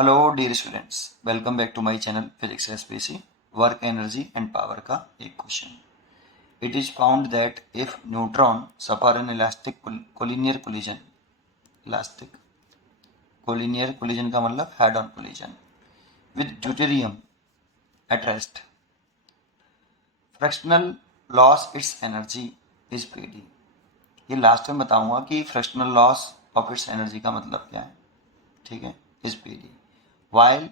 Hello dear students, welcome back to my channel physics SPC. Work energy and power का एक question. It is found that if neutron suffer an elastic collinear collision, elastic collinear collision का मतलब head on collision with deuterium at rest, fractional loss its energy is PD. ये last में बताऊंगा कि fractional loss of its energy का मतलब क्या है, ठीक है, is PD. While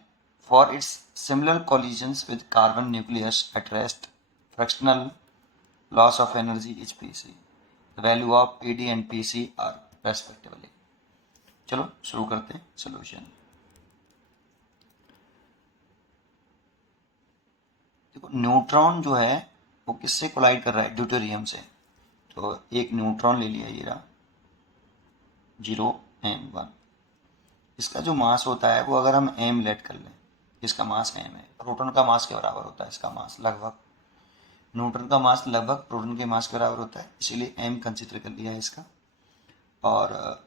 for its similar collisions with carbon nucleus at rest, fractional loss of energy is Pc. The value of Pd and Pc are respectively. चलो शुरू करते हैं सोल्यूशन। देखो न्यूट्रॉन जो है वो किससे कोलाइड कर रहा है? ड्यूटेरियम से। तो एक न्यूट्रॉन ले लिया ये रहा 0m1। इसका जो मास होता है वो अगर हम m लेट कर लें, इसका मास m है, प्रोटॉन का मास के बराबर होता है इसका मास लगभग। न्यूट्रॉन का मास लगभग प्रोटॉन के मास के बराबर होता है, इसीलिए m कंसीडर कर लिया है इसका। और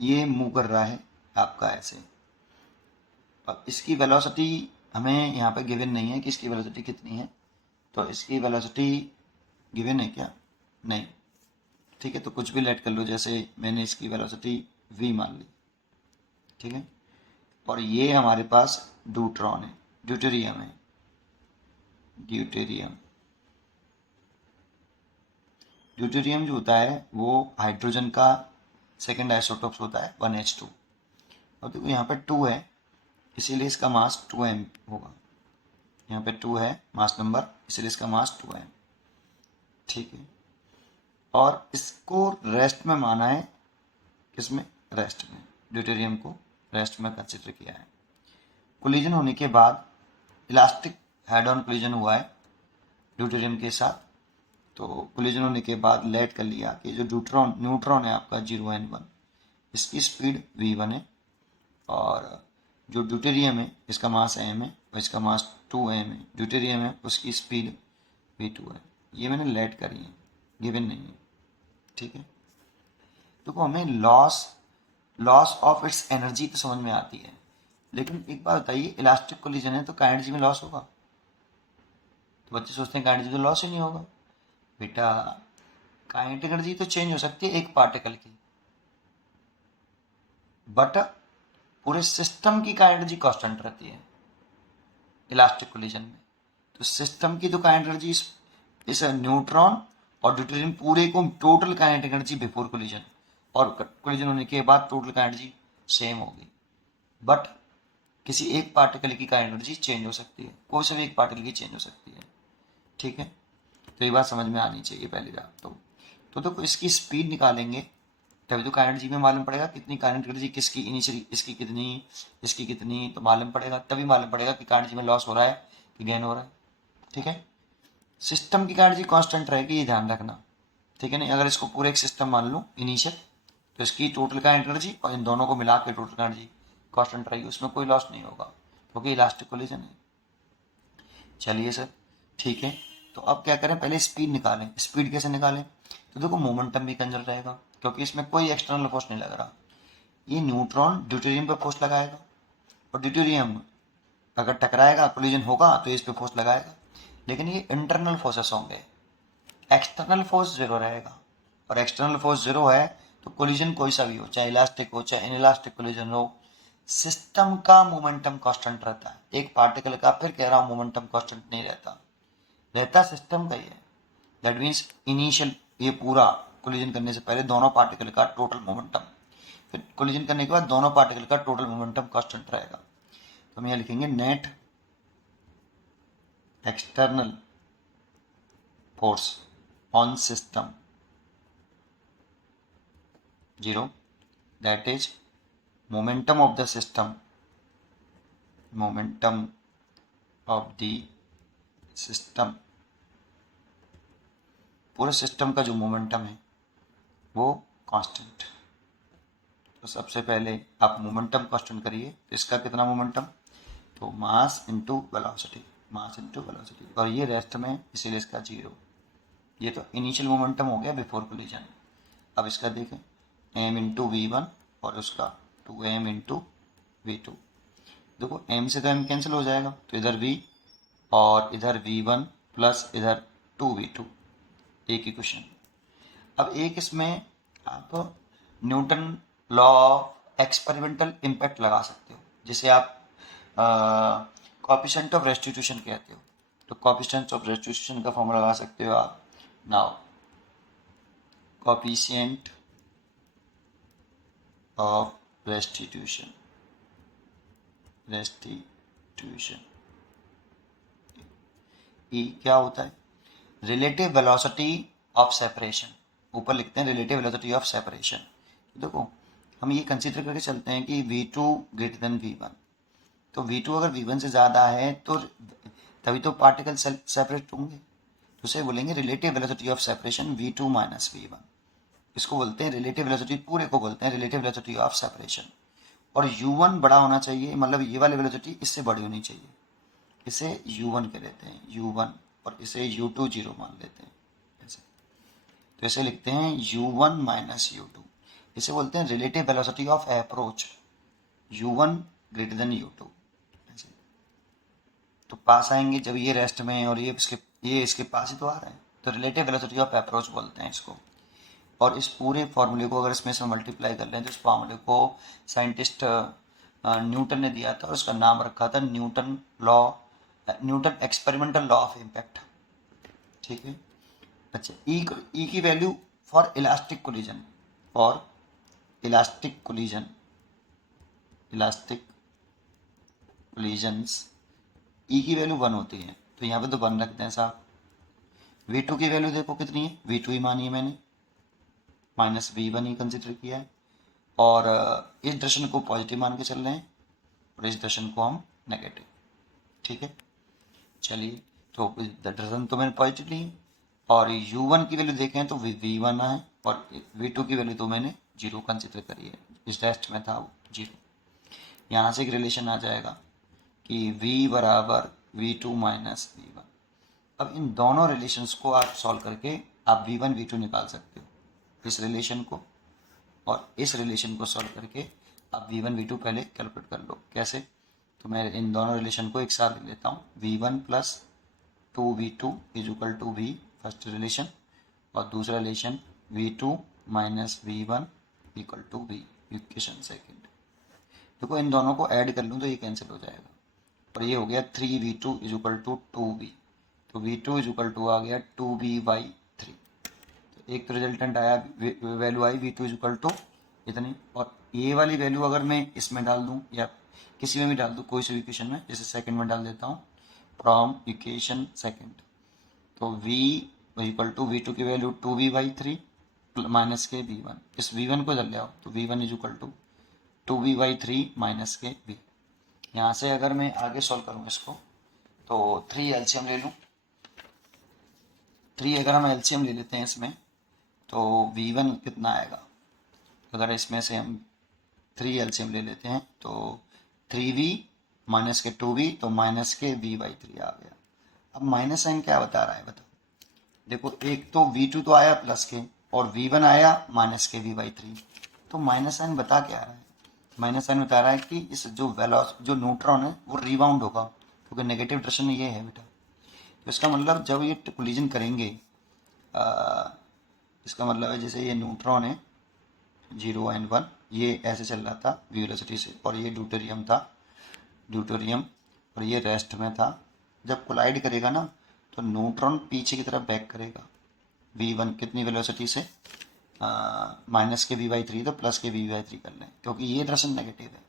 ये मूव कर रहा है आपका ऐसे। अब इसकी वेलोसिटी हमें यहाँ पे गिवन नहीं है कि इसकी वेलोसिटी कितनी है, तो इसकी वेलोसिटी गिवन है क्या? नहीं, ठीक है। तो कुछ भी लेट कर लो, जैसे मैंने इसकी वेलोसिटी v मान ली, ठीक है। और ये हमारे पास ड्यूट्रॉन है, ड्यूटेरियम है, ड्यूटेरियम। ड्यूटेरियम जो होता है वो हाइड्रोजन का सेकेंड आइसोटोप्स होता है 1H2। और देखो यहाँ पे 2 है, इसीलिए इसका मास 2m होगा। यहाँ पे 2 है मास नंबर, इसीलिए इसका मास 2m, ठीक है। और इसको रेस्ट में माना है, किसमें? रेस्ट में। ड्यूटेरियम को रेस्ट में कंसिडर किया है। कोलिजन होने के बाद इलास्टिक हेड ऑन कोलिजन हुआ है ड्यूटेरियम के साथ। तो कोलिजन होने के बाद लेट कर लिया कि जो न्यूट्रॉन है आपका 0n1, इसकी स्पीड v1 है, और जो ड्यूटेरियम है इसका मास m है और इसका मास 2m है। ड्यूटेरियम है उसकी स्पीड v2 है। ये मैंने लेट करी है, गिवन नहीं है, ठीक है। देखो हमें लॉस ऑफ इट्स एनर्जी तो समझ में आती है, लेकिन एक बात बताइए, इलास्टिक कोलिजन है तो का एनर्जी में लॉस होगा? तो बच्चे सोचते हैं का एनर्जी तो लॉस ही नहीं होगा। बेटा काइनेटिक एनर्जी तो चेंज हो सकती है एक पार्टिकल की, बट पूरे सिस्टम की काइनेटिक एनर्जी कांस्टेंट रहती है इलास्टिक कोलिजन में। तो सिस्टम की तो काइनेटिक एनर्जी इस न्यूट्रॉन और ड्यूटेरियम पूरे को total kinetic energy before collision और कोलिजन होने के बाद टोटल काइनेटिक एनर्जी सेम होगी, बट किसी एक पार्टिकल की काइनेटिक एनर्जी चेंज हो सकती है, कोई से भी एक पार्टिकल की चेंज हो सकती है, ठीक है। तो ये बात समझ में आनी चाहिए पहली बात। तो देखो इसकी स्पीड निकालेंगे तभी तो काइनेटिक एनर्जी में मालूम पड़ेगा कितनी काइनेटिक एनर्जी किसकी इनिशियली, इसकी कितनी, इसकी कितनी, तो मालूम पड़ेगा, तभी मालूम पड़ेगा कि काइनेटिक एनर्जी में लॉस हो रहा है कि गेन हो रहा है, ठीक है। सिस्टम की काइनेटिक एनर्जी कांस्टेंट रहेगी, ये ध्यान रखना, ठीक है। नहीं अगर इसको पूरे एक सिस्टम मान लूँ इनिशियल, तो इसकी टोटल काइनेटिक एनर्जी और इन दोनों को मिला के टोटल एनर्जी कांस्टेंट रहेगी, उसमें कोई लॉस नहीं होगा क्योंकि इलास्टिक कोलिजन है। चलिए सर, ठीक है। तो अब क्या करें, पहले स्पीड निकालें। स्पीड कैसे निकालें? तो देखो मोमेंटम भी कंजर्व रहेगा क्योंकि इसमें कोई एक्सटर्नल फोर्स नहीं लग रहा। ये न्यूट्रॉन ड्यूटेरियम पे फोर्स लगाएगा और ड्यूटेरियम अगर टकराएगा, कोलिजन होगा, तो इस पे फोर्स लगाएगा, लेकिन ये इंटरनल फोर्सेस होंगे, एक्सटर्नल फोर्स जीरो रहेगा। और एक्सटर्नल फोर्स जीरो है तो कोलिजन कोई सा भी हो, चाहे इलास्टिक हो चाहे इनइलास्टिक कोलिजन हो, सिस्टम का मोमेंटम कांस्टेंट रहता है। एक पार्टिकल का, फिर कह रहा हूँ, मोमेंटम कांस्टेंट नहीं रहता, रहता सिस्टम का ही है। दैट मीन्स इनिशियल, ये पूरा कोलिजन करने से पहले दोनों पार्टिकल का टोटल मोमेंटम, फिर कोलिजन करने के बाद दोनों पार्टिकल का टोटल मोमेंटम कांस्टेंट रहेगा। तो हम यहाँ लिखेंगे net external force on system 0, that is momentum of the system, momentum of the system, पूरे सिस्टम का जो मोमेंटम है वो कांस्टेंट। तो सबसे पहले आप मोमेंटम कांस्टेंट करिए, इसका कितना मोमेंटम? तो mass into velocity, mass into velocity, और ये रेस्ट में, इसीलिए इसका 0। ये तो इनिशियल मोमेंटम हो गया बिफोर कोलिजन। अब इसका देखें, m इंटू वी वन और उसका 2m इंटू वी टू। देखो m से तो m कैंसिल हो जाएगा, तो इधर v और इधर v1 प्लस इधर 2v2, एक ही क्वेश्चन। अब एक इसमें आप Newton law of experimental impact लगा सकते हो, जिसे आप कोएफिशिएंट ऑफ रेस्टिट्यूशन कहते हो। तो कोएफिशिएंट ऑफ रेस्टिट्यूशन का फॉर्मूला लगा सकते हो आप। नाउ कोएफिशिएंट ऑफ रेस्टिट्यूशन ई क्या होता है? Relative velocity of separation. ऊपर लिखते हैं रिलेटिव वेलोसिटी ऑफ सेपरेशन। देखो हम ये कंसीडर करके चलते हैं कि v2 ग्रेटर देन v1, तो v2 अगर v1 से ज़्यादा है तो तभी तो पार्टिकल सेपरेट होंगे, तो उसे बोलेंगे relative velocity of separation v2 minus v1। इसको बोलते हैं रिलेटिव वेलोसिटी, पूरे को बोलते हैं रिलेटिव वेलोसिटी ऑफ सेपरेशन। और u1 बड़ा होना चाहिए, मतलब ये वाली वेलोसिटी इससे बड़ी होनी चाहिए, इसे u1 के लेते हैं u1, और इसे u2 जीरो मान लेते हैं ऐसे। तो इसे लिखते हैं u1 माइनस u2, इसे बोलते हैं relative velocity of approach, u1 greater than u2 ऐसे। तो पास आएंगे जब ये रेस्ट में है और ये इसके पास ही तो आ रहे हैं, तो रिलेटिव वेलोसिटी ऑफ अप्रोच बोलते हैं इसको। और इस पूरे फार्मूले को अगर इसमें से मल्टीप्लाई कर लें तो इस फार्मूले को साइंटिस्ट न्यूटन ने दिया था और उसका नाम रखा था Newton experimental law of impact. ठीक है। अच्छा, ई की वैल्यू फॉर इलास्टिक कोलिजन, ई की वैल्यू 1 होती है, तो यहाँ पे तो 1 रखते हैं साहब। v2 की वैल्यू देखो कितनी है, v2 ही मानी है मैंने, माइनस v1 ही कंसिडर किया है। और इस दर्शन को पॉजिटिव मान के चल रहे हैं और इस दर्शन को हम नेगेटिव। ठीक है, चलिए, तो दर्शन तो मैंने पॉजिटिव ली और u1 की वैल्यू देखें तो v1 है और v2 की वैल्यू तो मैंने 0 कंसिडर करी है, इस टेस्ट में था वो 0। यहाँ से एक रिलेशन आ जाएगा कि v बराबर v2 माइनस v1। अब इन दोनों रिलेशंस को आप सॉल्व करके आप v1 v2 निकाल सकते हो, इस रिलेशन को और इस रिलेशन को सॉल्व करके आप v1 v2 पहले कैलकुलेट कर लो। कैसे? तो मैं इन दोनों रिलेशन को एक साथ लिख लेता हूँ, v1 plus 2v2 is equal to v first relation, और दूसरा relation v2 minus v1 equal to v equation second. देखो इन दोनों को ऐड कर लूँ तो ये कैंसिल हो जाएगा और ये हो गया 3v2 is equal to 2v, तो v2 इज इक्वल टू आ गया 2v/3। तो एक तो रिजल्टेंट आया, वैल्यू आई v2 इज इक्वल टू इतनी, और ये वाली वैल्यू अगर मैं इसमें डाल दूँ या किसी में भी डाल दूँ, कोई सी इक्वेशन में, जैसे सेकंड में डाल देता हूँ फ्रॉम इक्वेशन सेकंड, तो v इक्वल टू v2 की वैल्यू 2v/3 माइनस के v1, इस v1 को इधर ले आओ तो v1 is equal to 2v/3 minus के v। यहाँ से अगर मैं आगे सॉल्व करूँ इसको तो 3 एलसीएम ले लूँ, 3 अगर हम एलसीएम ले लेते हैं इसमें तो v1 कितना आएगा, अगर इसमें से हम 3 एलसीएम ले लेते हैं तो 3v माइनस के 2v, तो माइनस के v/3 आ गया। अब माइनस साइन क्या बता रहा है बताओ? देखो एक तो v2 तो आया प्लस के और v1 आया माइनस के v/3, तो माइनस साइन बता क्या रहा है? माइनस साइन बता रहा है कि इस जो न्यूट्रॉन है वो रिबाउंड होगा, क्योंकि नेगेटिव डायरेक्शन ये है बेटा। तो इसका मतलब जब ये कोलिजन करेंगे, इसका मतलब है जैसे ये न्यूट्रॉन है 0 और 1, ये ऐसे चल रहा था v वेलोसिटी से, और ये ड्यूटेरियम और ये रेस्ट में था। जब कोलाइड करेगा ना तो न्यूट्रॉन पीछे की तरफ बैक करेगा v1 कितनी वेलोसिटी से, माइनस के v/3, तो प्लस के v/3 कर लें, क्योंकि ये डायरेक्शन नेगेटिव है।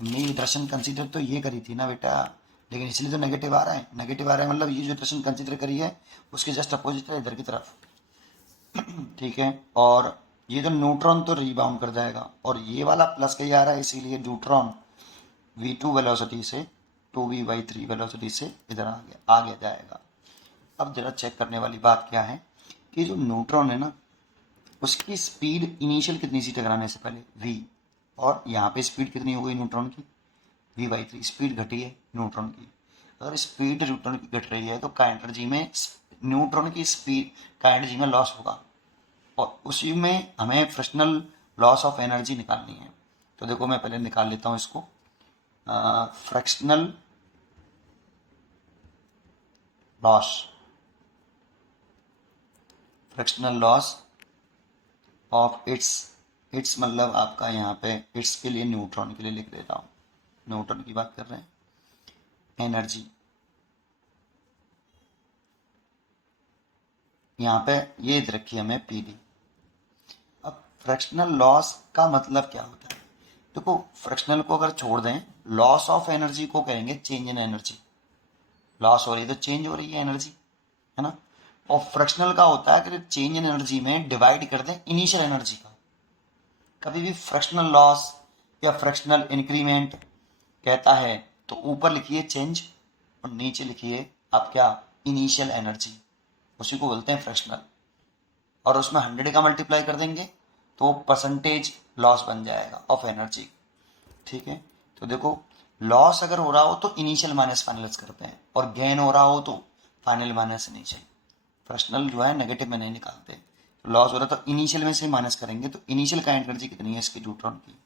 हमने ये डायरेक्शन कंसीडर तो ये करी थी ना बेटा, लेकिन इसलिए तो नेगेटिव आ रहा है। नेगेटिव आ रहा है मतलब ये जो डायरेक्शन कंसीडर करी है उसके जस्ट अपोजिट है इधर की तरफ। ठीक है, और ये जो न्यूट्रॉन तो रिबाउंड कर जाएगा, और ये वाला प्लस का ही आ रहा है, इसीलिए न्यूट्रॉन v2 वेलोसिटी से 2v/3 वेलोसिटी से इधर आगे जाएगा। अब जरा चेक करने वाली बात क्या है कि जो न्यूट्रॉन है ना उसकी स्पीड इनिशियल कितनी सी टकराने से पहले v, और यहाँ पे स्पीड कितनी हो गई न्यूट्रॉन की v/3, स्पीड घटी है न्यूट्रॉन की। अगर स्पीड न्यूट्रॉन की घट रही है तो का एनर्जी में न्यूट्रॉन की स्पीड का एनर्जी में लॉस होगा, और उसी में हमें फ्रैक्शनल लॉस ऑफ एनर्जी निकालनी है। तो देखो मैं पहले निकाल लेता हूँ इसको, fractional loss, fractional loss of it's मतलब आपका यहाँ पे इट्स के लिए न्यूट्रॉन के लिए लिख देता हूँ, न्यूट्रॉन की बात कर रहे हैं, एनर्जी यहाँ पे ये रखी हमें पीडी। अब फ्रैक्शनल लॉस का मतलब क्या होता है? देखो फ्रैक्शनल को अगर छोड़ दें, लॉस ऑफ एनर्जी को कहेंगे चेंज इन एनर्जी। लॉस हो रही है तो चेंज हो रही है एनर्जी, है ना। और फ्रैक्शनल का होता है कि चेंज इन एनर्जी में डिवाइड कर दें इनिशियल एनर्जी का। कभी भी फ्रैक्शनल लॉस या फ्रैक्शनल इंक्रीमेंट कहता है तो ऊपर लिखिए चेंज और नीचे लिखिए आप क्या, इनिशियल एनर्जी, उसी को बोलते हैं फ्रैक्शनल। और उसमें 100 का मल्टीप्लाई कर देंगे तो परसेंटेज लॉस बन जाएगा ऑफ एनर्जी, ठीक है। तो देखो लॉस अगर हो रहा हो तो इनिशियल माइनस फाइनल करते हैं, और गेन हो रहा हो तो फाइनल माइनस इनिशियल। फ्रैक्शनल जो है नेगेटिव में नहीं निकालते। तो लॉस हो रहा है तो इनिशियल में से माइनस करेंगे, तो इनिशियल काइनेटिक एनर्जी कितनी है इसकी, न्यूट्रॉन की।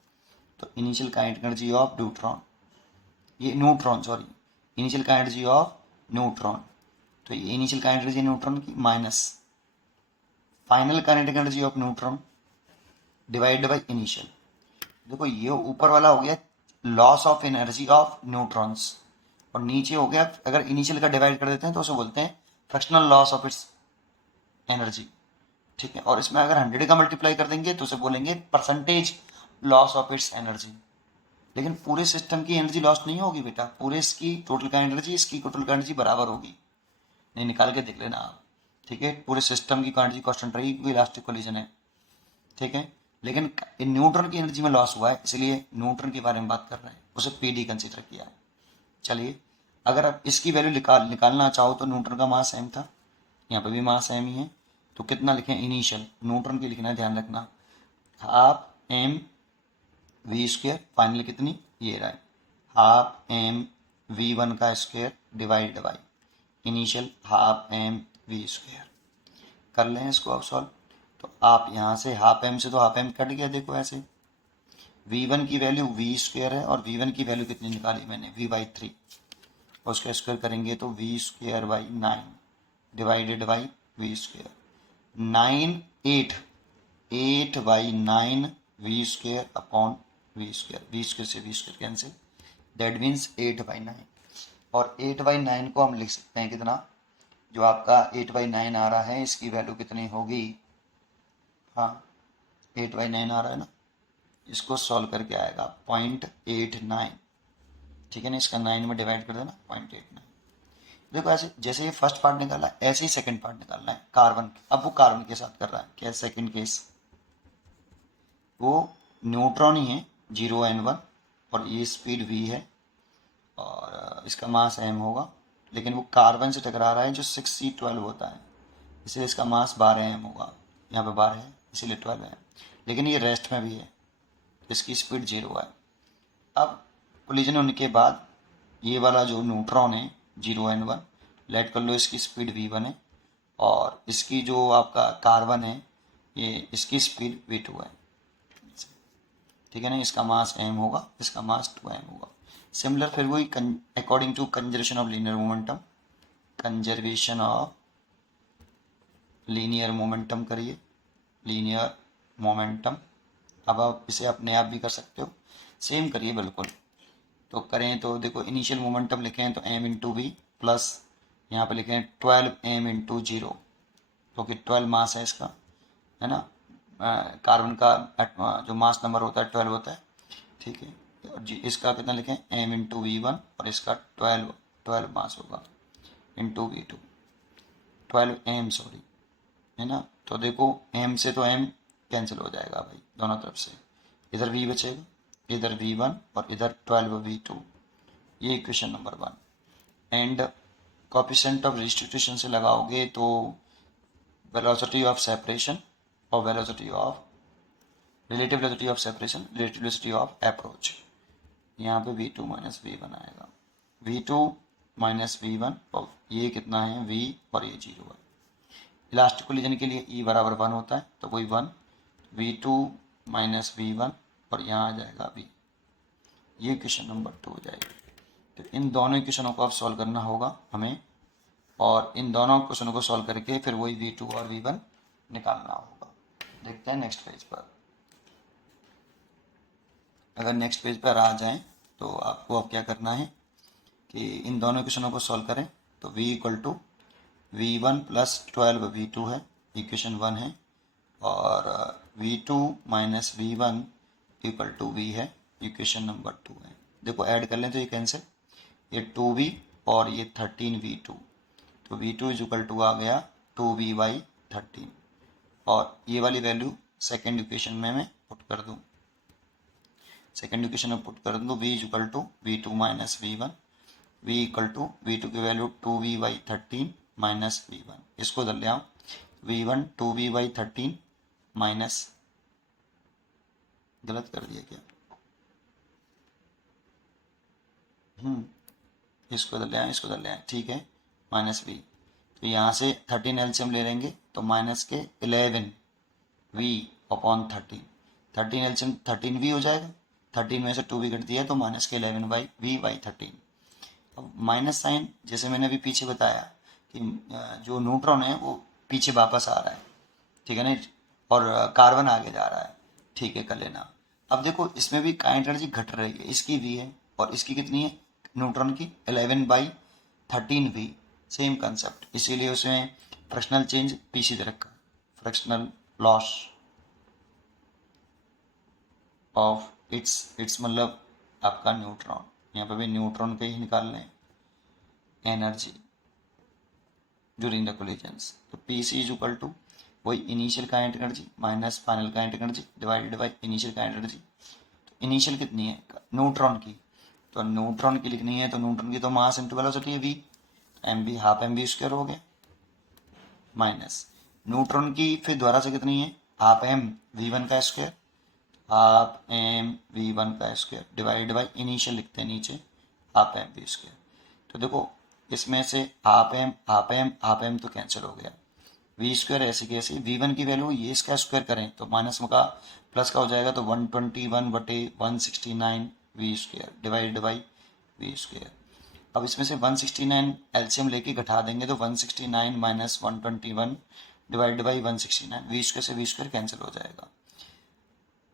तो initial kinetic energy of neutron, ये neutron sorry, initial kinetic energy of neutron, तो ये इनिशियल काइनेटिक एनर्जी न्यूट्रॉन की minus final kinetic energy of neutron divided by initial. देखो ये ऊपर वाला हो गया loss of energy of neutrons, और नीचे हो गया, अगर इनिशियल का डिवाइड कर देते हैं तो उसे बोलते हैं fractional loss of its energy, ठीक है। और इसमें अगर 100 का मल्टीप्लाई कर देंगे तो उसे बोलेंगे percentage loss of its energy. लेकिन पूरे सिस्टम की एनर्जी लॉस नहीं होगी बेटा, पूरे इसकी टोटल का एनर्जी इसकी टोटल का एनर्जी बराबर होगी, नहीं निकाल के देख लेना आप, ठीक है। पूरे सिस्टम की एनर्जी कांस्टेंट रहेगी क्योंकि इलास्टिक कोलिजन है, ठीक है। लेकिन न्यूट्रॉन की एनर्जी में लॉस हुआ है, इसलिए न्यूट्रॉन के बारे में बात कर रहे हैं, उसे पीडी कंसीडर किया है। चलिए अगर आप इसकी वैल्यू निकालना चाहो तो न्यूट्रॉन का मास एम था, यहाँ पे भी मास एम ही है, तो कितना लिखें इनिशियल, न्यूट्रॉन की लिखना है, ध्यान रखना, half m v square, final कितनी ये रहा है, हाफ एम वी वन का square divide by initial half m v square. कर लें इसको अब सॉल्व, तो आप यहाँ से हाफ एम से तो हाफ एम कट गया, देखो ऐसे वी वन की वैल्यू वी स्क्वेयर है, और वी वन की वैल्यू कितनी निकाली मैंने, वी बाई 3, और उसका स्क्वायर करेंगे तो v square by 9 divided by v square, 9 8 by 9 v square upon v square, v square से v square cancel, that means 8/9। और 8/9 को हम लिख सकते हैं कितना, जो आपका 8/9 आ रहा है इसकी वैल्यू कितनी होगी, हाँ 8/9 आ रहा है ना, इसको सॉल्व करके आएगा 0.89, ठीक है ना। इसका 9 में डिवाइड कर देना 0.89। देखो ऐसे जैसे ये फर्स्ट पार्ट निकाला है ऐसे ही सेकंड पार्ट निकालना है कार्बन। अब वो कार्बन के साथ कर रहा है क्या, सेकंड केस, वो न्यूट्रॉन ही है 0n1, और ये स्पीड v है, और इसका मास m होगा, लेकिन वो कार्बन से टकरा रहा है जो 6c12 होता है, इसलिए इसका मास 12m होगा, यहाँ पे 12 है इसीलिए 12 है, लेकिन ये रेस्ट में भी है, इसकी स्पीड 0 है। अब कोलिजन होने के बाद ये वाला जो न्यूट्रॉन है 0n1, लेट कर लो इसकी स्पीड v1 है, और इसकी जो आपका कार्बन है ये इसकी स्पीड v2 है, ठीक है ना। इसका मास m होगा, इसका मास 2m होगा। सिमिलर फिर वही according to conservation of linear momentum, conservation of linear momentum करिए, लीनियर मोमेंटम। अब आप इसे अपने आप भी कर सकते हो, सेम करिए बिल्कुल। तो करें तो देखो इनिशियल मोमेंटम लिखें तो m इंटू वी प्लस यहाँ पे लिखें 12m इंटू 0, क्योंकि 12 मास है इसका, है ना। कार्बन का जो मास नंबर होता है 12 होता है, ठीक है। और जी इसका कितना लिखें m इंटू वी वन, और इसका 12 मास होगा इंटू वी2, 12m सॉरी, है ना। तो देखो m से तो m कैंसिल हो जाएगा भाई दोनों तरफ से, इधर v बचेगा, इधर v1 और इधर 12v2, ये equation number 1। And coefficient of restitution से लगाओगे तो वेलोसिटी ऑफ सेपरेशन और velocity of relative velocity of separation, relative velocity of approach, यहाँ पे v2 माइनस v1 आएगा, v2 माइनस v1, और ये कितना है v और ये 0 है। इलास्टिक कोलिजन के लिए E बराबर 1 होता है, तो वही 1, v2 माइनस v1, और यहाँ आ जाएगा v, ये इक्वेशन नंबर 2 हो जाएगी। तो इन दोनों इक्वेशनों को अब सॉल्व करना होगा हमें, और इन दोनों क्वेश्चनों को सॉल्व करके फिर वही V2 और V1 निकालना होगा। देखते हैं नेक्स्ट पेज पर। अगर नेक्स्ट पेज पर आ जाएं तो आपको अब क्या करना है कि इन दोनों क्वेश्चनों को सॉल्व करें। तो V equal to V1 plus 12 V2 है, इक्वेशन 1 है, और V2 minus V1 equal to V है, इक्वेशन नंबर 2 है। देखो ऐड कर लें तो ये कैंसिल, ये 2V और ये 13V2, तो V2 इज इक्वल टू आ गया 2V/13, और ये वाली वैल्यू सेकेंड इक्वेशन में मैं पुट कर दूँ, सेकेंड इक्वेशन में पुट कर दूँ। V is equal to V2 minus V1, V equal to V2 की वैल्यू 2V/13 माइनस V1, इसको इधर ले आओ, V1 2V/13 माइनस, गलत कर दिया क्या, इसको इधर ले आए, इसको इधर ले आए, ठीक है, माइनस V। तो यहाँ से 13 एलसीएम ले लेंगे तो माइनस के 11V/13, 13 एलसीएम 13V हो जाएगा, 13 में से 2V घट दिया तो माइनस के 11V/13। अब माइनस साइन जैसे मैंने अभी पीछे बताया कि जो न्यूट्रॉन है वो पीछे वापस आ रहा है, ठीक है ना, और कार्बन आगे जा रहा है, ठीक है, कर लेना। अब देखो इसमें भी काइनेटिक एनर्जी घट रही है, इसकी V है और इसकी कितनी है न्यूट्रॉन की, 11/13V, सेम कंसेप्ट, इसीलिए उसमें फ्रैक्शनल चेंज पीछे दे रखा, फ्रैक्शनल लॉस ऑफ इट्स मतलब आपका न्यूट्रॉन, यहाँ पे भी न्यूट्रॉन के ही निकाल लें एनर्जी ड्यूरिंग द कोलिजन्स। तो PC इज इक्वल टू वही initial kinetic energy minus final kinetic energy divided by initial kinetic energy. तो इनिशियल कितनी है न्यूट्रॉन की, तो न्यूट्रॉन की लिखनी है, तो न्यूट्रॉन की तो मास इंटू वेलोसिटी है V, mv हाफ mv² हो गया, माइनस न्यूट्रॉन की फिर दोबारा से कितनी है हाफ m V1 का स्क्वायर, हाफ m V1 का स्क्वायर डिवाइड बाई इनिशियल लिखते हैं नीचे हाफ mv²। तो देखो इसमें से हाफ एम तो कैंसिल हो गया, V² ऐसे कैसे, V1 की वैल्यू ये इसका स्क्वायर करें तो माइनस का प्लस का हो जाएगा, तो 121/169 V² डिवाइड बाई V²। अब इसमें से 169 एलसीएम लेके घटा देंगे तो 169 माइनस 121 डिवाइड बाई 169, V² से V² कैंसिल हो जाएगा।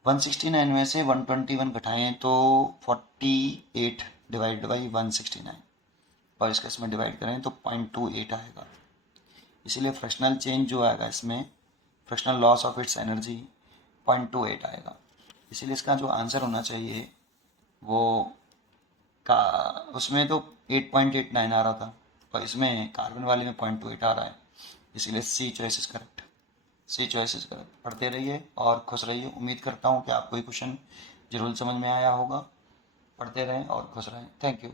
169 में से 121 घटाएं तो 48 डिवाइड बाई 169, और इसका इसमें डिवाइड करें तो 0.28 आएगा। इसीलिए फ्रैक्शनल चेंज जो आएगा इसमें, fractional loss of its energy 0.28 आएगा। इसीलिए इसका जो आंसर होना चाहिए वो का, उसमें तो 8.89 आ रहा था और इसमें कार्बन वाले में 0.28 आ रहा है, इसीलिए C choice is correct, C choice is correct. पढ़ते रहिए और खुश रहिए। उम्मीद करता हूँ कि आपको ये क्वेश्चन जरूर समझ में आया होगा। पढ़ते रहें और खुश रहें। Thank you.